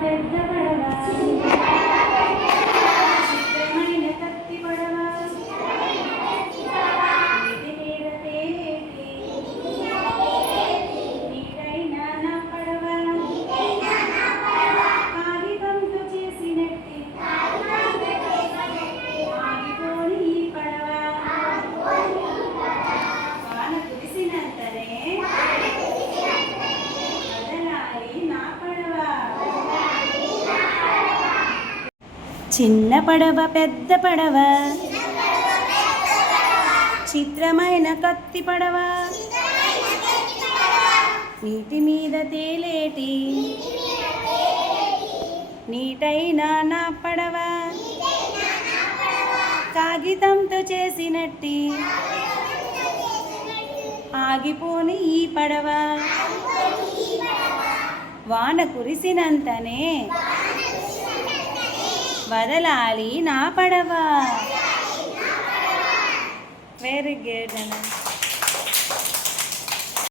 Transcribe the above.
పెద్ద పడవ చిత్రమైన కత్తి పడవ నీటి మీద తేలేటి నీడైన నా పడవ కాగితంతో చేసినట్టి ఆగిపోని ఈ పడవ వాన కురిసినంతనే వదలాలి నా పడవ. చిన్న పడవ పెద్ద పడవ చిత్రమైన కత్తి పడవ నీటి మీద తేలేటి నీటైన నా పడవ కాగితంతో చేసినట్టి ఆగిపోని ఈ పడవ వాన కురిసినంతనే వదలాలి నా పడవ. వెరీ గుడ్ అన్న.